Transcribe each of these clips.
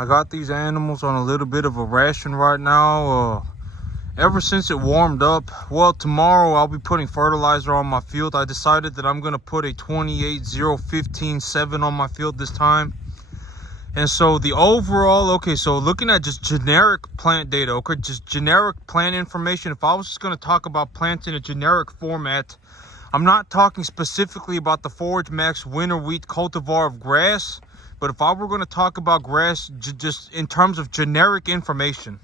I got these animals on a little bit of a ration right now. Ever since it warmed up, well, tomorrow I'll be putting fertilizer on my field. I decided that I'm going to put a 28-0-15-7 on my field this time. And so the overall, okay, so looking at just generic plant data, okay, just generic plant information. If I was just going to talk about plants in a generic format, I'm not talking specifically about the Forage Max winter wheat cultivar of grass. But if I were going to talk about grass just in terms of generic information,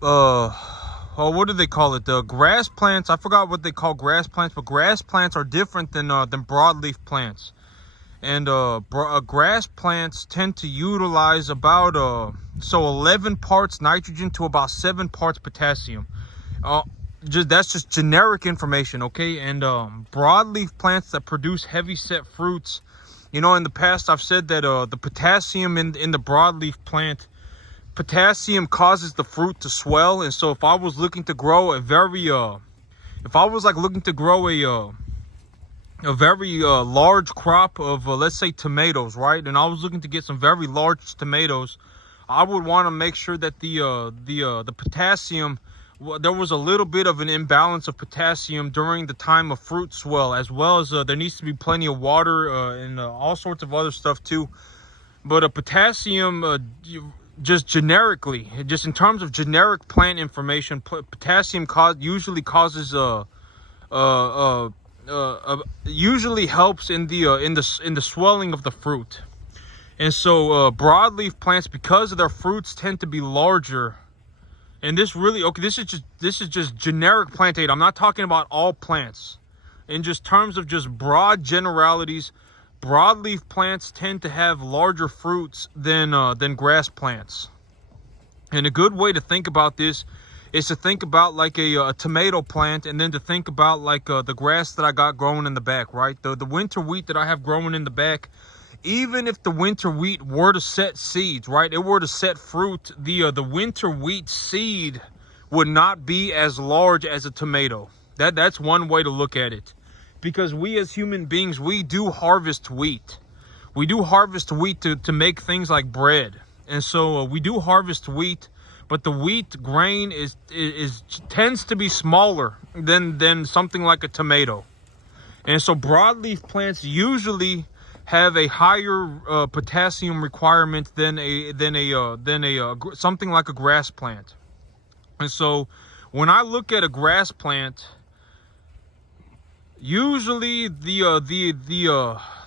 what do they call it? The grass plants, I forgot what they call grass plants, but grass plants are different than broadleaf plants. And grass plants tend to utilize about 11 parts nitrogen to about 7 parts potassium. That's just generic information, okay? And broadleaf plants that produce heavy set fruits, you know, in the past I've said that the potassium in the broadleaf plant, potassium causes the fruit to swell. And so if I was looking to grow a very large crop of let's say tomatoes, right, and I was looking to get some very large tomatoes, I would want to make sure that the potassium, there was a little bit of an imbalance of potassium during the time of fruit swell, as well as there needs to be plenty of water and all sorts of other stuff too. But potassium, just generically, just in terms of generic plant information, potassium usually causes usually helps in the swelling of the fruit. And so broadleaf plants, because of their fruits tend to be larger. And this really, okay, this is just generic plant data. I'm not talking about all plants. In just terms of just broad generalities, broadleaf plants tend to have larger fruits than grass plants. And a good way to think about this is to think about like a tomato plant, and then to think about like the grass that I got growing in the back, right? The winter wheat that I have growing in the back. Even if the winter wheat were to set seeds, right, it were to set fruit, the winter wheat seed would not be as large as a tomato. That's one way to look at it. Because we as human beings, we do harvest wheat. We do harvest wheat to make things like bread. And so we do harvest wheat, but the wheat grain tends to be smaller than something like a tomato. And so broadleaf plants usually have a higher potassium requirement than something like a grass plant. And so when I look at a grass plant, usually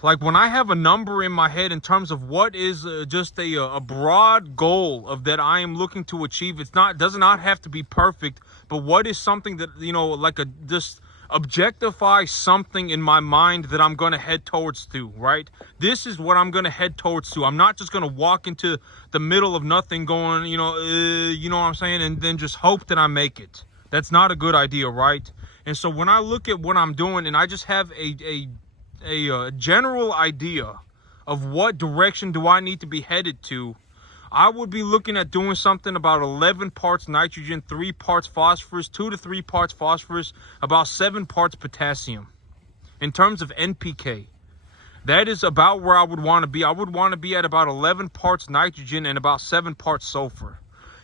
like when I have a number in my head in terms of what is just a broad goal of that I am looking to achieve, does not have to be perfect, but what is something that, you know, like just objectify something in my mind that I'm going to head towards to, right? This is what I'm going to head towards to. I'm not just going to walk into the middle of nothing going, you know what I'm saying, and then just hope that I make it. That's not a good idea, right? And so when I look at what I'm doing and I just have a general idea of what direction do I need to be headed to, I would be looking at doing something about 11 parts nitrogen, 3 parts phosphorus, 2 to 3 parts phosphorus, about 7 parts potassium. In terms of NPK, that is about where I would want to be. I would want to be at about 11 parts nitrogen and about 7 parts sulfur.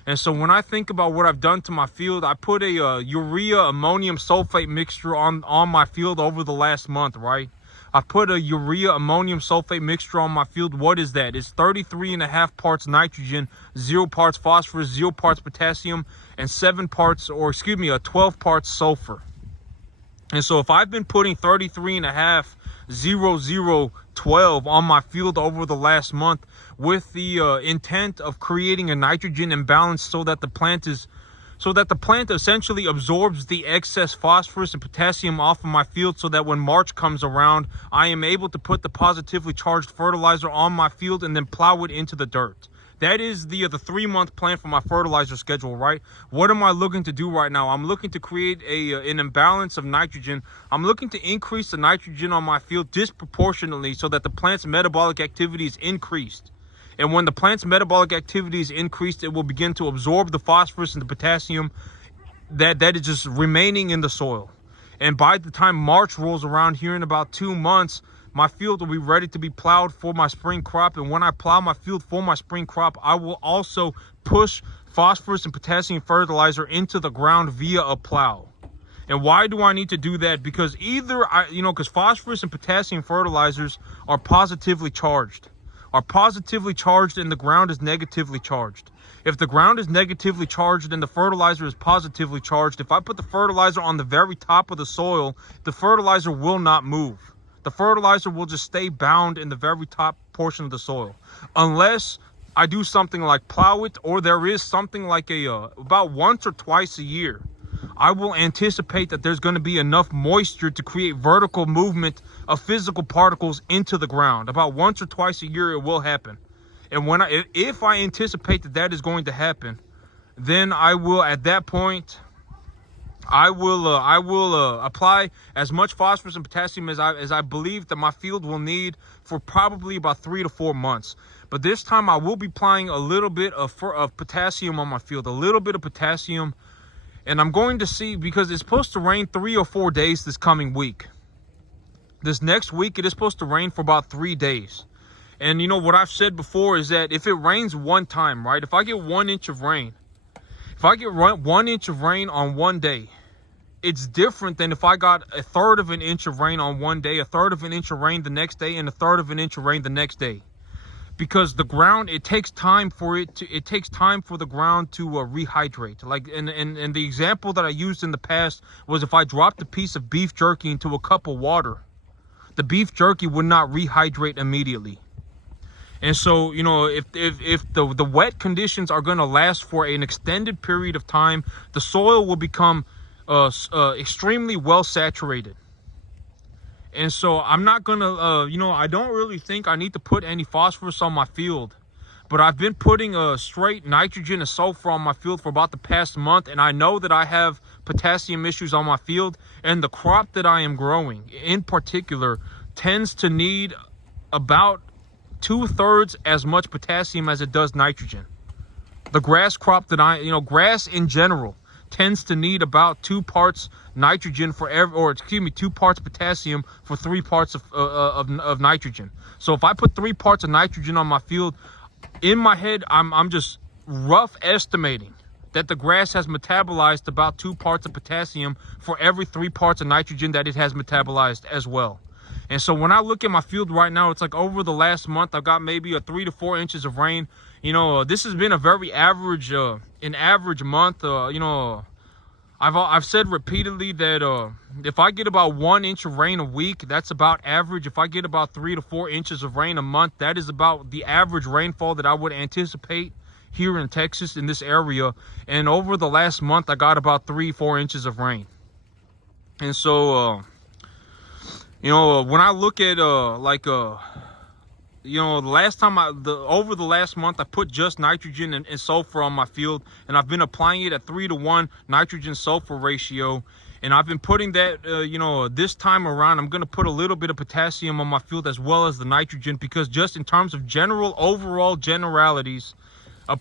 And so when I think about what I've done to my field, I put a urea ammonium sulfate mixture on my field over the last month, right? I put a urea ammonium sulfate mixture on my field. What is that? It's 33.5 parts nitrogen, 0 parts phosphorus, 0 parts potassium, and 12 parts sulfur. And so if I've been putting 33.5, 0, 12 on my field over the last month with the intent of creating a nitrogen imbalance so that the plant essentially absorbs the excess phosphorus and potassium off of my field, so that when March comes around, I am able to put the positively charged fertilizer on my field and then plow it into the dirt. That is the 3-month plan for my fertilizer schedule, right? What am I looking to do right now? I'm looking to create an imbalance of nitrogen. I'm looking to increase the nitrogen on my field disproportionately so that the plant's metabolic activity is increased. And when the plant's metabolic activity is increased, it will begin to absorb the phosphorus and the potassium that is just remaining in the soil. And by the time March rolls around here in about 2 months, my field will be ready to be plowed for my spring crop. And when I plow my field for my spring crop, I will also push phosphorus and potassium fertilizer into the ground via a plow. And why do I need to do that? Because because phosphorus and potassium fertilizers are positively charged. And the ground is negatively charged. If the ground is negatively charged and the fertilizer is positively charged, if I put the fertilizer on the very top of the soil, the fertilizer will not move. The fertilizer will just stay bound in the very top portion of the soil. Unless I do something like plow it, or there is something like about once or twice a year, I will anticipate that there's going to be enough moisture to create vertical movement of physical particles into the ground. About once or twice a year it will happen. And if I anticipate that is going to happen, then I will, at that point, I will apply as much phosphorus and potassium as I believe that my field will need for probably about 3 to 4 months. But this time I will be applying a little bit of potassium on my field, a little bit of potassium. And I'm going to see, because it's supposed to rain 3 or 4 days this coming week. This next week, it is supposed to rain for about 3 days. And what I've said before is that if it rains one time, right? If I get 1 inch of rain, if I get 1 inch of rain on one day, it's different than if I got a third of an inch of rain on one day, a third of an inch of rain the next day, and a third of an inch of rain the next day. Because the ground, it takes time for the ground to rehydrate. Like, and the example that I used in the past was if I dropped a piece of beef jerky into a cup of water, the beef jerky would not rehydrate immediately. And so, if the wet conditions are going to last for an extended period of time, the soil will become extremely well saturated. And so I'm not going to, I don't really think I need to put any phosphorus on my field. But I've been putting straight nitrogen and sulfur on my field for about the past month. And I know that I have potassium issues on my field. And the crop that I am growing, in particular, tends to need about 2/3 as much potassium as it does nitrogen. The grass crop that grass in general tends to need about 2 parts nitrogen for 2 parts potassium for 3 parts of nitrogen. So if I put 3 parts of nitrogen on my field, in my head, I'm just rough estimating that the grass has metabolized about 2 parts of potassium for every 3 parts of nitrogen that it has metabolized as well. And so when I look at my field right now, it's like over the last month, I've got maybe a 3 to 4 inches of rain. This has been a very average, an average month. I've said repeatedly that if I get about 1 inch of rain a week, that's about average. If I get about 3 to 4 inches of rain a month, that is about the average rainfall that I would anticipate here in Texas, in this area. And over the last month, I got about 4 inches of rain. And so, when I look at over the last month, I put just nitrogen and sulfur on my field, and I've been applying it at 3 to 1 nitrogen sulfur ratio. And I've been putting that, this time around, I'm going to put a little bit of potassium on my field as well as the nitrogen, because just in terms of overall generalities, a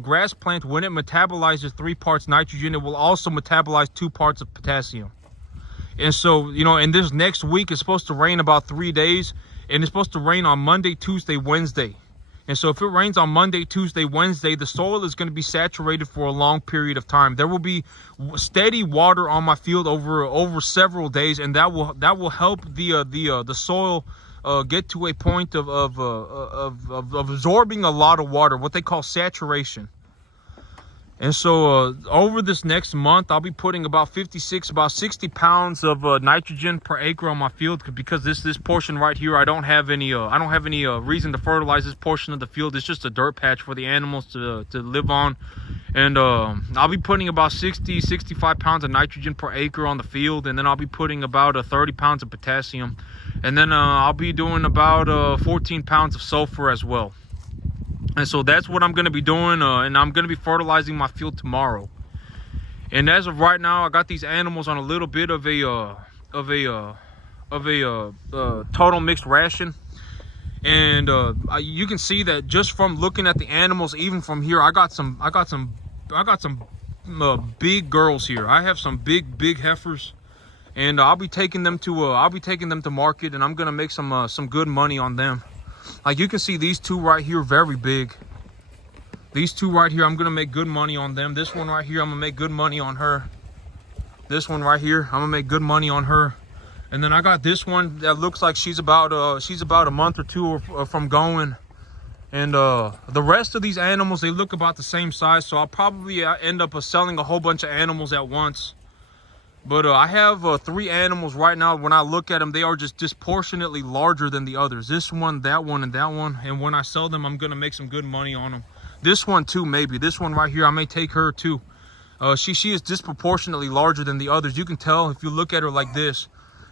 grass plant, when it metabolizes 3 parts nitrogen, it will also metabolize 2 parts of potassium. And so, and this next week is supposed to rain about 3 days, and it's supposed to rain on Monday, Tuesday, Wednesday. And so if it rains on Monday, Tuesday, Wednesday, the soil is going to be saturated for a long period of time. There will be steady water on my field over several days, and that will help the soil get to a point of absorbing a lot of water, what they call saturation. And so over this next month, I'll be putting about 60 pounds of nitrogen per acre on my field, because this portion right here, I don't have any reason to fertilize this portion of the field. It's just a dirt patch for the animals to live on. And I'll be putting about 65 pounds of nitrogen per acre on the field, and then I'll be putting about 30 pounds of potassium, and then I'll be doing about 14 pounds of sulfur as well. And so that's what I'm going to be doing, and I'm going to be fertilizing my field tomorrow. And as of right now, I got these animals on a little bit of a total mixed ration. And you can see that just from looking at the animals, even from here, I got some big girls here. I have some big heifers. and I'll be taking them to market, and I'm gonna make some good money on them. Like you can see, these two right here, very big. These two right here, I'm gonna make good money on them. This one right here, I'm gonna make good money on her. This one right here, I'm gonna make good money on her. And then I got this one that looks like she's about a month or two from going. And the rest of these animals, they look about the same size, so I'll probably end up selling a whole bunch of animals at once. But I have 3 animals right now. When I look at them, they are just disproportionately larger than the others. This one, that one, and that one. And when I sell them, I'm gonna make some good money on them. This one too, maybe. This one right here, I may take her too. She is disproportionately larger than the others. You can tell if you look at her like this.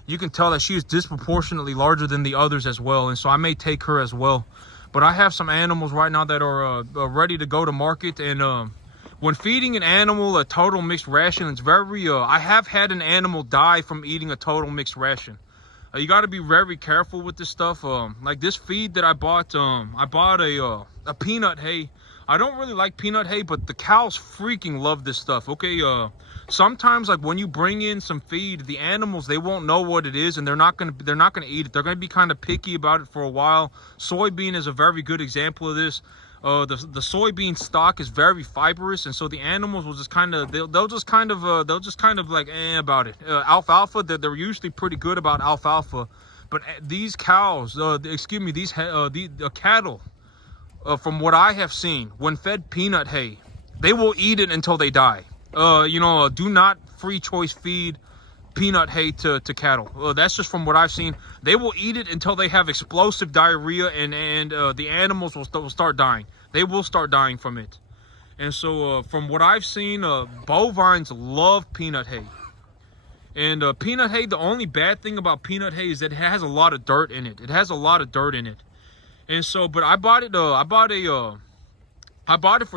You can tell that she is disproportionately larger than the others as well. And so I may take her as well. But I have some animals right now that are ready to go to market. And when feeding an animal a total mixed ration, it's very, I have had an animal die from eating a total mixed ration. You got to be very careful with this stuff. Like this feed that I bought a peanut hay. I don't really like peanut hay, but the cows freaking love this stuff. Okay, sometimes like when you bring in some feed, the animals, they won't know what it is, and they're not gonna eat it. They're gonna be kind of picky about it for a while. Soybean is a very good example of this. The soybean stock is very fibrous, and so the animals will just kind of they'll just kind of like about it. Alfalfa, they're usually pretty good about alfalfa, but these cows, these cattle, from what I have seen, when fed peanut hay, they will eat it until they die. Do not free choice feed peanut hay to cattle. That's just from what I've seen. They will eat it until they have explosive diarrhea, and the animals will start dying. They will start dying from it. And so from what I've seen, bovines love peanut hay. And peanut hay, the only bad thing about peanut hay is that it has a lot of dirt in it. It has a lot of dirt in it. And so, but I bought it for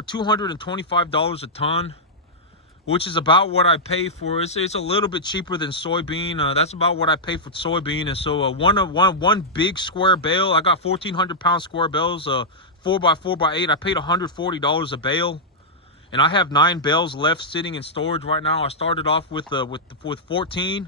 $225 a ton, which is about what I pay for. It's a little bit cheaper than soybean. That's about what I pay for soybean. And so one big square bale, I got 1,400 pound square bales, 4x4x8. I paid $140 a bale, and I have 9 bales left sitting in storage right now. I started off with 14,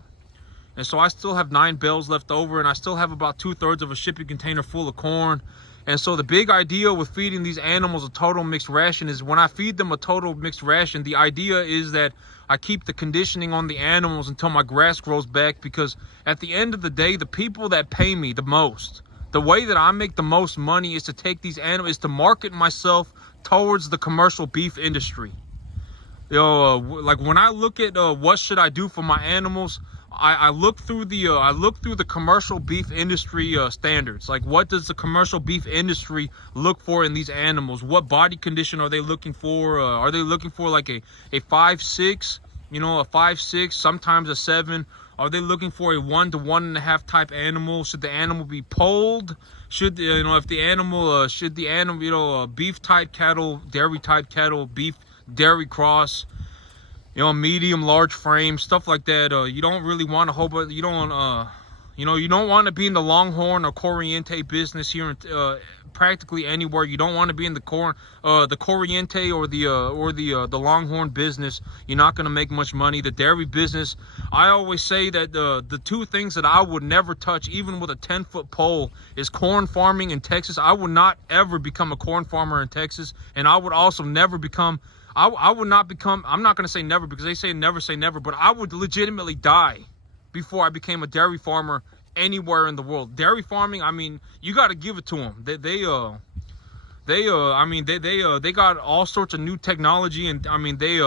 and so I still have 9 bales left over, and I still have about 2/3 of a shipping container full of corn. And so the big idea with feeding these animals a total mixed ration is when I feed them a total mixed ration, the idea is that I keep the conditioning on the animals until my grass grows back, because at the end of the day, the people that pay me the most, the way that I make the most money is to take these animals, is to market myself towards the commercial beef industry. Like when I look at what should I do for my animals, I look through the commercial beef industry standards. Like, what does the commercial beef industry look for in these animals? What body condition are they looking for? Are they looking for like a 5'6", a 5'6", sometimes a 7? Are they looking for a 1 to 1.5 type animal? Should the animal be polled? Should the animal beef type cattle, dairy type cattle, beef dairy cross? Medium, large frame, stuff like that. You don't really want a whole bunch. You don't want to be in the Longhorn or Corriente business here in practically anywhere. You don't want to be in the Corriente or the Longhorn business. You're not going to make much money. The dairy business, I always say that the 2 things that I would never touch, even with a 10-foot pole, is corn farming in Texas. I would not ever become a corn farmer in Texas, and I would also never become. I would not become, I'm not going to say never, because they say never, but I would legitimately die before I became a dairy farmer anywhere in the world. Dairy farming, I mean, you got to give it to them. They got all sorts of new technology, and I mean, they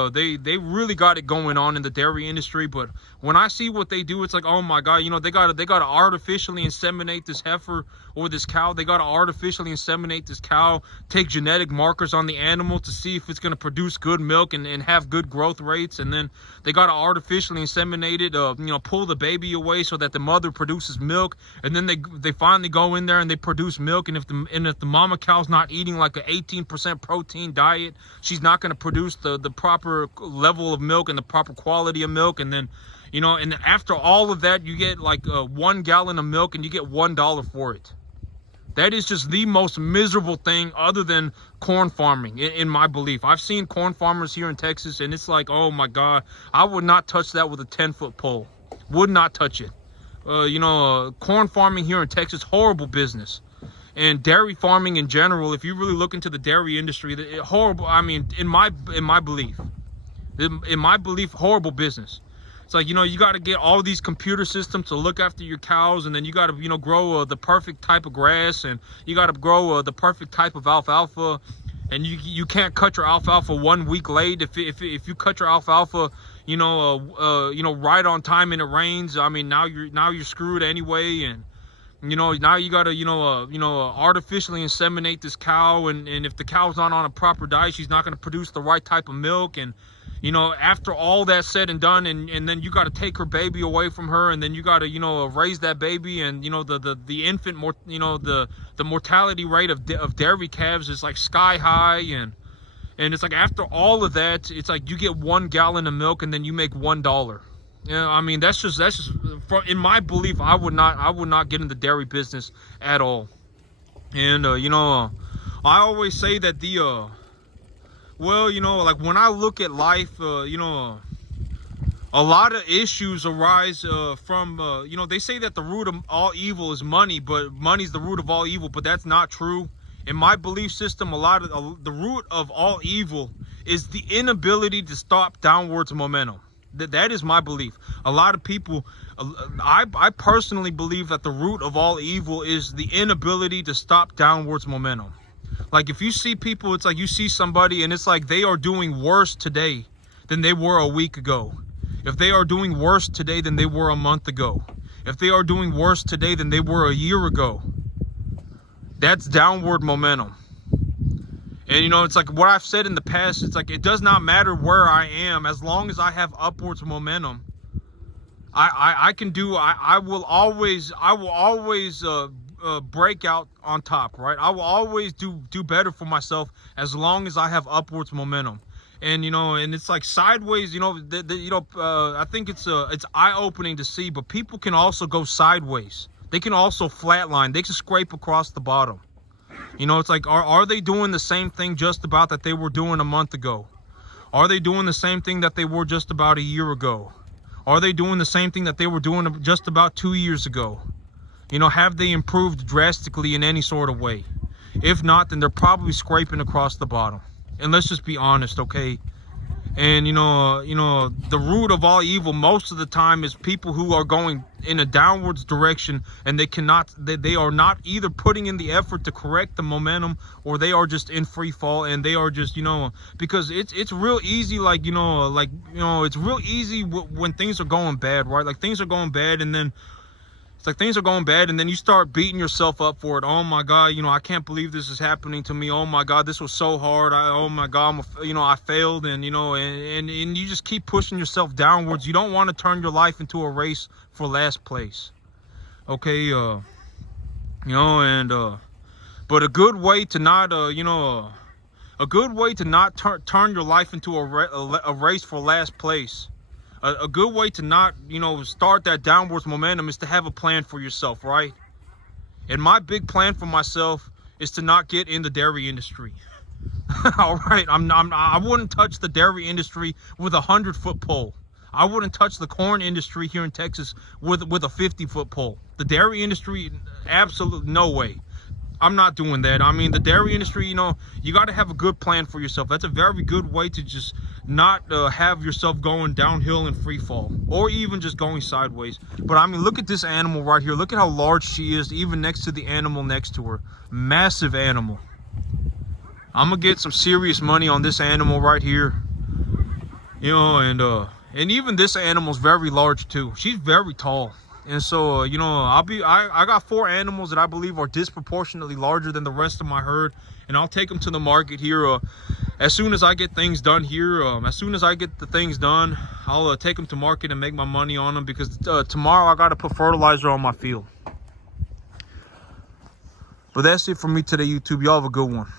really got it going on in the dairy industry. But when I see what they do, it's like, oh my God, they got to artificially inseminate this heifer or this cow. They got to artificially inseminate this cow, take genetic markers on the animal to see if it's going to produce good milk and have good growth rates. And then they got to artificially inseminate it, pull the baby away so that the mother produces milk. And then they finally go in there and they produce milk. And if the mama cow's not eating like an 18% protein diet, she's not going to produce the proper level of milk and the proper quality of milk. And then, and after all of that, you get like 1 gallon of milk and you get $1 for it. That is just the most miserable thing other than corn farming, in my belief. I've seen corn farmers here in Texas, and it's like, oh my God, I would not touch that with a 10-foot pole. Would not touch it. Corn farming here in Texas, horrible business. And dairy farming in general, if you really look into the dairy industry, horrible. I mean, in my belief, horrible business. It's like, you got to get all these computer systems to look after your cows, and then you got to, grow the perfect type of grass, and you got to grow the perfect type of alfalfa, and you can't cut your alfalfa 1 week late. If you cut your alfalfa, right on time and it rains, I mean, now you're screwed anyway. And now you gotta artificially inseminate this cow, and if the cow's not on a proper diet, she's not gonna produce the right type of milk. And after all that's said and done, and then you got to take her baby away from her, and then you got to raise that baby, and the infant the mortality rate of dairy calves is like sky high. And it's like, after all of that, it's like you get 1 gallon of milk and then you make $1. I mean, that's just in my belief, I would not get in the dairy business at all. And I always say that like when I look at life, a lot of issues arise from they say that the root of all evil is money, but money's the root of all evil, but that's not true. In my belief system, the root of all evil is the inability to stop downwards momentum. That is my belief. A lot of people, I personally believe that the root of all evil is the inability to stop downwards momentum. Like, if you see people, it's like you see somebody and it's like they are doing worse today than they were a week ago. If they are doing worse today than they were a month ago. If they are doing worse today than they were a year ago. That's downward momentum. And it's like what I've said in the past, it's like it does not matter where I am, as long as I have upwards momentum. I will always break out on top, right? I will always do better for myself as long as I have upwards momentum. And and it's like sideways, I think it's eye-opening to see, but people can also go sideways. They can also flatline. They can scrape across the bottom. It's like, are they doing the same thing just about that they were doing a month ago? Are they doing the same thing that they were just about a year ago? Are they doing the same thing that they were doing just about 2 years ago? Have they improved drastically in any sort of way? If not, then they're probably scraping across the bottom. And let's just be honest, okay? And the root of all evil most of the time is people who are going in a downwards direction, and they are not either putting in the effort to correct the momentum, or they are just in free fall, and they are just because it's real easy, it's real easy when things are going bad, right? Like, things are going bad, and then it's like things are going bad, and then you start beating yourself up for it. Oh my God, I can't believe this is happening to me. Oh my God, this was so hard. Oh my God, I failed, and and you just keep pushing yourself downwards. You don't want to turn your life into a race for last place. Okay, but a good way to not turn your life into a race for last place. A good way to not, start that downwards momentum is to have a plan for yourself, right? And my big plan for myself is to not get in the dairy industry. All right, I wouldn't touch the dairy industry with a 100-foot pole. I wouldn't touch the corn industry here in Texas with a 50-foot pole. The dairy industry, absolutely no way. I'm not doing that. I mean, the dairy industry, you got to have a good plan for yourself. That's a very good way to just not have yourself going downhill in free fall, or even just going sideways. But I mean, look at this animal right here. Look at how large she is, even next to the animal next to her. Massive animal. I'm gonna get some serious money on this animal right here. And even this animal's very large too. She's very tall. And so, I got 4 animals that I believe are disproportionately larger than the rest of my herd, and I'll take them to the market here as soon as I get things done here. As soon as I get the things done, I'll take them to market and make my money on them, because tomorrow I got to put fertilizer on my field. But that's it for me today, YouTube. Y'all have a good one.